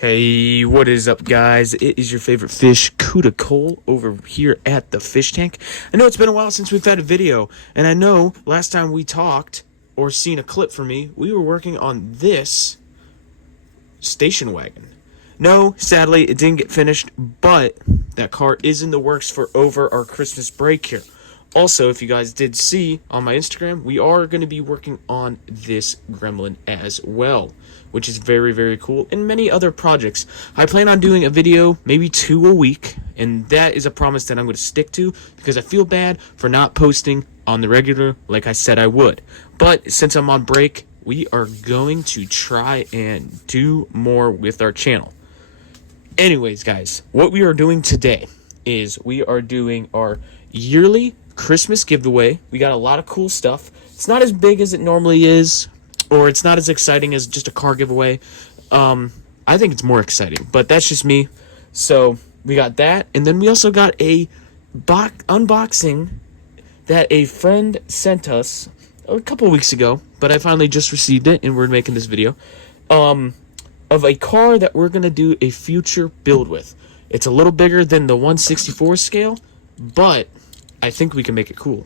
Hey, what is up, guys? It is your favorite fish, Cuda Cole, over here at the fish tank. I know it's been a while since we've had a video, and I know last time we talked or seen a clip from me, we were working on this station wagon. No, sadly, it didn't get finished, but that car is in the works for over our Christmas break here. Also, if you guys did see on my Instagram, we are going to be working on this gremlin as well, which is very, very cool, and many other projects. I plan on doing a video, maybe 2 a week, and that is a promise that I'm going to stick to because I feel bad for not posting on the regular like I said I would. But since I'm on break, we are going to try and do more with our channel. Anyways, guys, what we are doing today is we are doing our yearly Christmas giveaway. We got a lot of cool stuff. It's not as big as it normally is, or it's not as exciting as just a car giveaway. I think it's more exciting, but that's just me. So we got that, and then we also got a unboxing that a friend sent us a couple weeks ago, but I finally just received it, and we're making this video of a car that we're gonna do a future build with. It's a little bigger than the 1/64 scale, but I think we can make it cool.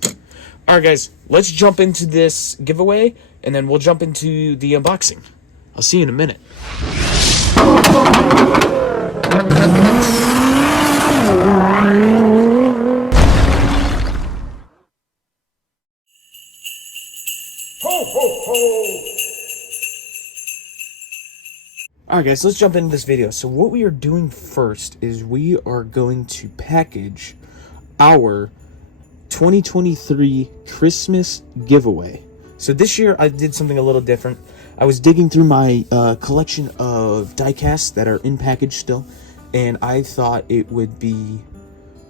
Alright, guys, let's jump into this giveaway, and then we'll jump into the unboxing. I'll see you in a minute. Ho, ho, ho! Alright, guys, let's jump into this video. So what we are doing first is we are going to package our 2023 Christmas giveaway. So this year I did something a little different. I was digging through my collection of diecasts that are in package still, and I thought it would be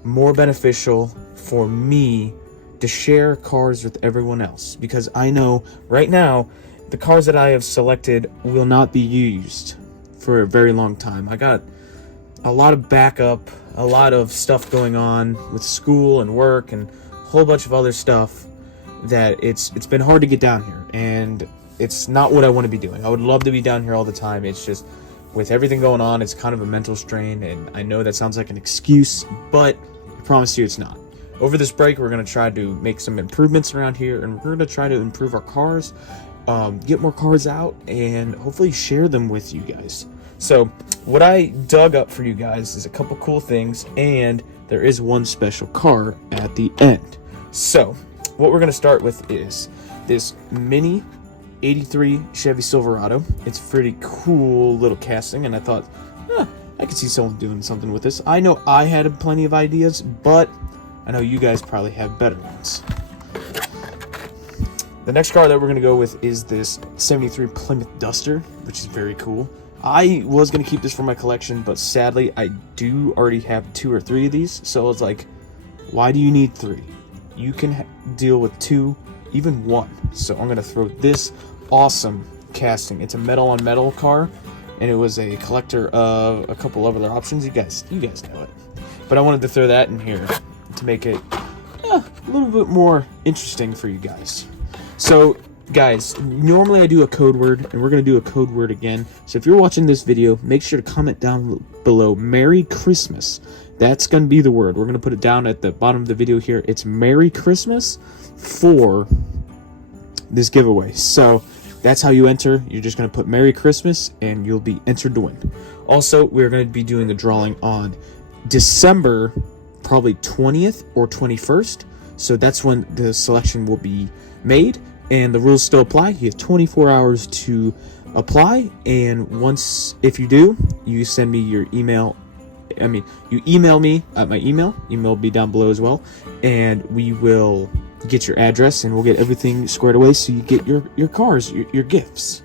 more beneficial for me to share cars with everyone else, because I know right now the cars that I have selected will not be used for a very long time. I got a lot of backup, a lot of stuff going on with school and work and a whole bunch of other stuff that it's been hard to get down here, and it's not what I want to be doing. I would love to be down here all the time. It's just with everything going on, it's kind of a mental strain, and I know that sounds like an excuse, but I promise you it's not. Over this break, we're going to try to make some improvements around here, and we're going to try to improve our cars, get more cars out, and hopefully share them with you guys. So what I dug up for you guys is a couple cool things, and there is one special car at the end. So what we're going to start with is this mini 83 Chevy Silverado. It's a pretty cool little casting, and I thought, I could see someone doing something with this. I know I had plenty of ideas, but I know you guys probably have better ones. The next car that we're going to go with is this 73 Plymouth Duster, which is very cool. I was going to keep this for my collection, but sadly, I do already have 2 or 3 of these, so it's like, why do you need 3? You can deal with 2, even 1. So I'm going to throw this awesome casting. It's a metal-on-metal car, and it was a collector of a couple of other options. You guys know it. But I wanted to throw that in here to make it a little bit more interesting for you guys. So guys, normally I do a code word, and we're going to do a code word again. So if you're watching this video, make sure to comment down below Merry Christmas. That's going to be the word. We're going to put it down at the bottom of the video here. It's Merry Christmas for this giveaway. So that's how you enter. You're just going to put Merry Christmas, and you'll be entered to win. Also, we're going to be doing the drawing on December probably 20th or 21st. So that's when the selection will be made. And the rules still apply. You have 24 hours to apply, and if you do, you send me your email. You email me at my email. Email will be down below as well, and we will get your address, and we'll get everything squared away so you get your cars, your gifts.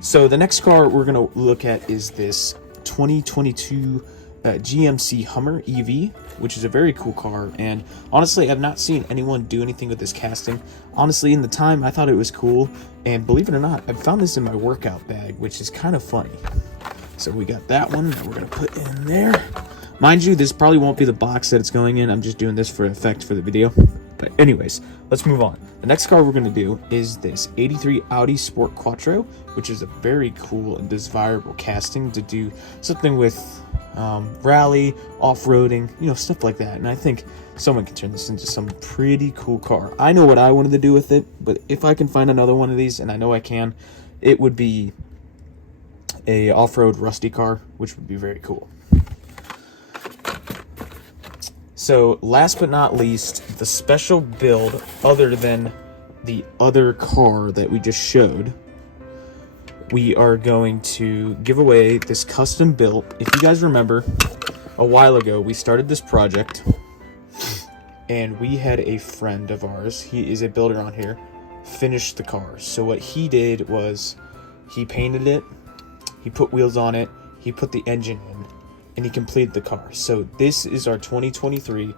So the next car we're gonna look at is this 2022 GMC Hummer EV, which is a very cool car, and honestly I've not seen anyone do anything with this casting. Honestly, in the time I thought it was cool, and believe it or not, I found this in my workout bag, which is kind of funny. So we got that one that we're gonna put in there. Mind you, this probably won't be the box that it's going in. I'm just doing this for effect for the video. But anyways, let's move on. The next car we're going to do is this 83 Audi Sport Quattro, which is a very cool and desirable casting to do something with rally, off-roading, you know, stuff like that. And I think someone can turn this into some pretty cool car. I know what I wanted to do with it, but if I can find another one of these, and I know I can, it would be a off-road rusty car, which would be very cool. So last but not least, the special build other than the other car that we just showed, we are going to give away this custom built. If you guys remember, a while ago we started this project and we had a friend of ours, he is a builder on here, finish the car. So what he did was he painted it, he put wheels on it, he put the engine in, and he completed the car. So this is our 2023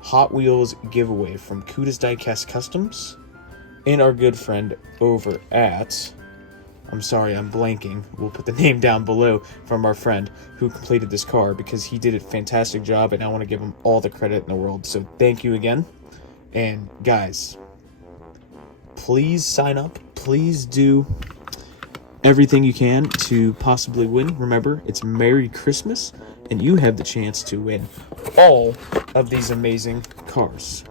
Hot Wheels giveaway from Cuda's Diecast Customs and our good friend over at, I'm sorry, I'm blanking. We'll put the name down below from our friend who completed this car because he did a fantastic job and I want to give him all the credit in the world. So thank you again. And guys, please sign up. Please do everything you can to possibly win. Remember, it's Merry Christmas and you have the chance to win all of these amazing cars.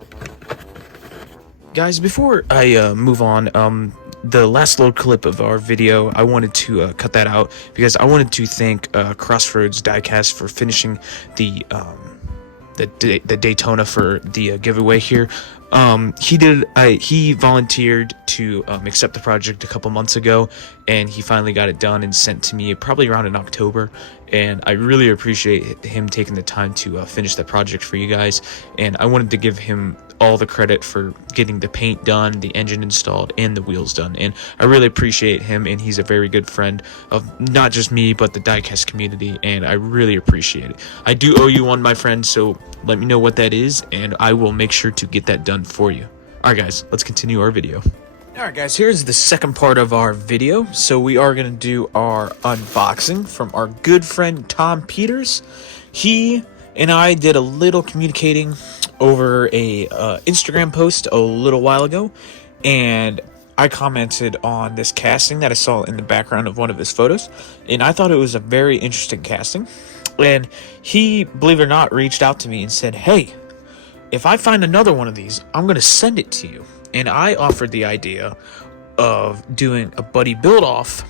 Guys, before I move on, the last little clip of our video, I wanted to cut that out because I wanted to thank Crossroads Diecast for finishing the Daytona for the giveaway here. He volunteered to accept the project a couple months ago, and he finally got it done and sent to me probably around in October. And I really appreciate him taking the time to finish that project for you guys. And I wanted to give him all the credit for getting the paint done, the engine installed, and the wheels done. And I really appreciate him, and he's a very good friend of not just me, but the diecast community, and I really appreciate it. I do owe you one, my friend, so let me know what that is, and I will make sure to get that done for you. Alright guys, let's continue our video. Alright guys, here's the second part of our video. So we are going to do our unboxing from our good friend Tom Peters. He and I did a little communicating over a Instagram post a little while ago, and I commented on this casting that I saw in the background of one of his photos, and I thought it was a very interesting casting. And he, believe it or not, reached out to me and said, hey, if I find another one of these, I'm going to send it to you. And I offered the idea of doing a buddy build-off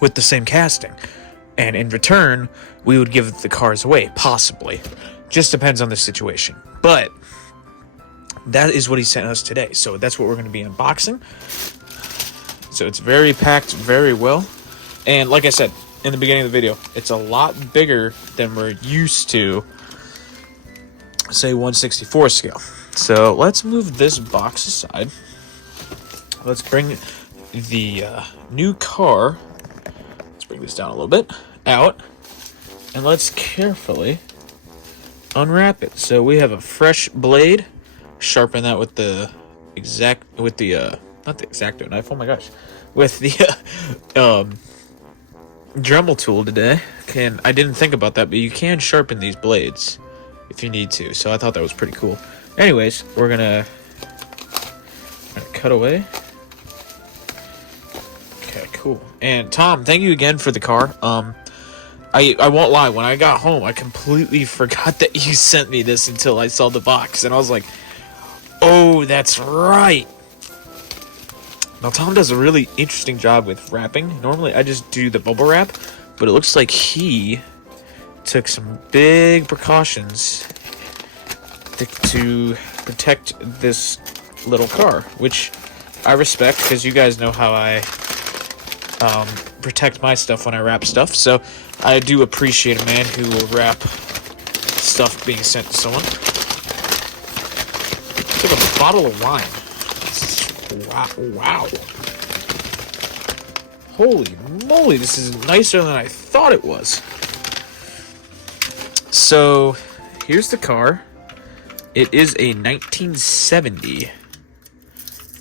with the same casting. And in return, we would give the cars away, possibly. Just depends on the situation. But that is what he sent us today. So that's what we're going to be unboxing. So it's very packed very well. And like I said in the beginning of the video, it's a lot bigger than we're used to, say, 1/64 scale. So let's move this box aside. Let's bring the new car, let's bring this down a little bit, out. And let's carefully unwrap it. So we have a fresh blade. Sharpen that with the not the X-Acto knife. Oh my gosh, with the Dremel tool today. I didn't think about that, but you can sharpen these blades if you need to. So I thought that was pretty cool. Anyways, we're gonna cut away. Okay, cool. And Tom, thank you again for the car. I won't lie, when I got home, I completely forgot that you sent me this until I saw the box, and I was like, oh, that's right. Now, Tom does a really interesting job with wrapping. Normally, I just do the bubble wrap, but it looks like he took some big precautions to protect this little car, which I respect, because you guys know how I protect my stuff when I wrap stuff. So I do appreciate a man who will wrap stuff being sent to someone. It's like a bottle of wine. Wow. Holy moly, this is nicer than I thought it was. So here's the car. It is a 1970. I'm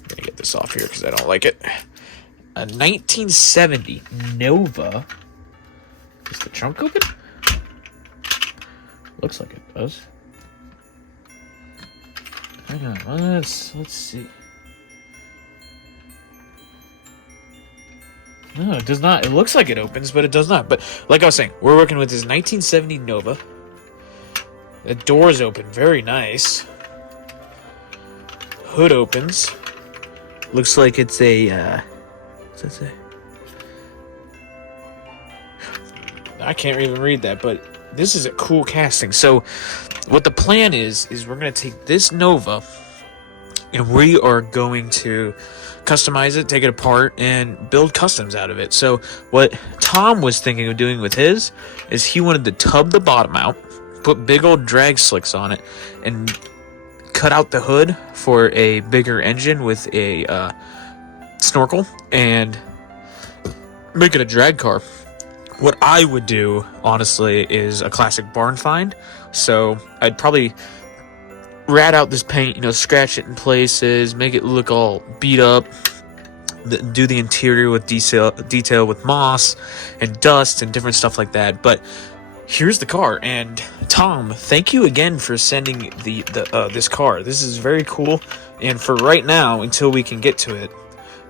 gonna get this off here because I don't like it. A 1970 Nova. Is the trunk open? Looks like it does. Hang on, let's see. No, it does not. It looks like it opens, but it does not. But like I was saying, we're working with this 1970 Nova. The doors open, very nice. Hood opens. Looks like it's a, what's that say? I can't even read that, but this is a cool casting. So what the plan is we're going to take this Nova and we are going to customize it, take it apart, and build customs out of it. So what Tom was thinking of doing with his is he wanted to tub the bottom out, put big old drag slicks on it, and cut out the hood for a bigger engine with a snorkel, and make it a drag car. What I would do, honestly, is a classic barn find. So I'd probably rat out this paint, scratch it in places, make it look all beat up, do the interior with detail with moss and dust and different stuff like that. But here's the car, and Tom, thank you again for sending this car. This is very cool, and for right now, until we can get to it,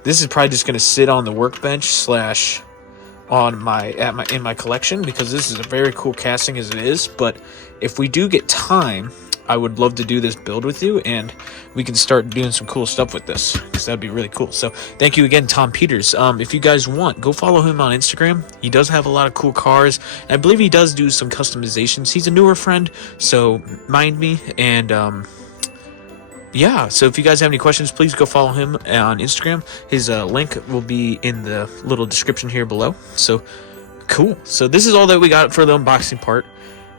this is probably just going to sit on the workbench / in my collection, because this is a very cool casting as it is. But if we do get time, I would love to do this build with you, and we can start doing some cool stuff with this, because that'd be really cool. So thank you again, Tom Peters. If you guys want, go follow him on Instagram. He does have a lot of cool cars, and I believe he does do some customizations. He's a newer friend, so mind me. And yeah, so if you guys have any questions, please go follow him on Instagram. His link will be in the little description here below. So cool. So this is all that we got for the unboxing part.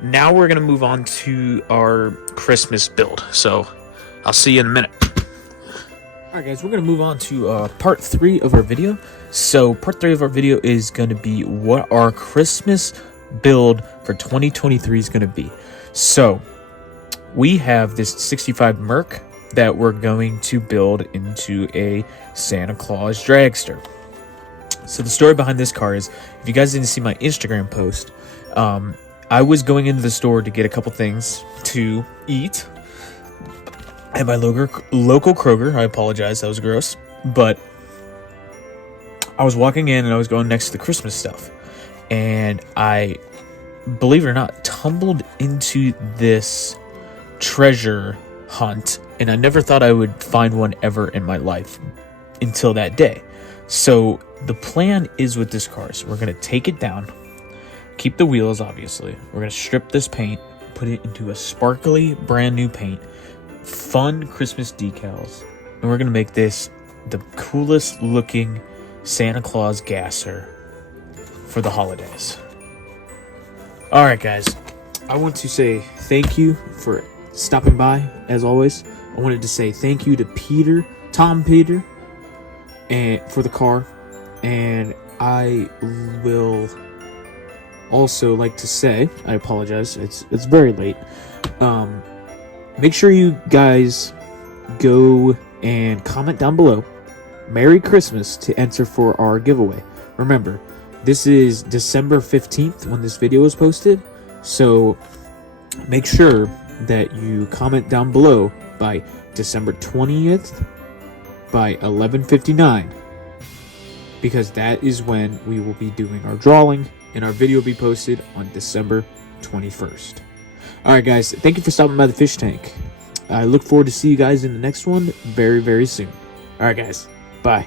Now we're going to move on to our Christmas build. So I'll see you in a minute. Alright guys, we're going to move on to part 3 of our video. So part 3 of our video is going to be what our Christmas build for 2023 is going to be. So we have this 65 Merc that we're going to build into a Santa Claus dragster. So the story behind this car is, if you guys didn't see my Instagram post, I was going into the store to get a couple things to eat at my local Kroger. I apologize, that was gross. But I was walking in and I was going next to the Christmas stuff. And I, believe it or not, tumbled into this treasure hunt. And I never thought I would find one ever in my life until that day. So the plan is with this car. So we're going to take it down. Keep the wheels, obviously. We're going to strip this paint, put it into a sparkly, brand new paint, fun Christmas decals, and we're going to make this the coolest looking Santa Claus gasser for the holidays. Alright guys, I want to say thank you for stopping by, as always. I wanted to say thank you to Tom Peter, and for the car, and I will also like to say, I apologize, it's very late. Make sure you guys go and comment down below Merry Christmas to enter for our giveaway. Remember, this is December 15th when this video is posted, so make sure that you comment down below by December 20th by 11:59, because that is when we will be doing our drawing, and our video will be posted on December 21st. Alright guys, thank you for stopping by the fish tank. I look forward to see you guys in the next one very, very soon. Alright guys, bye.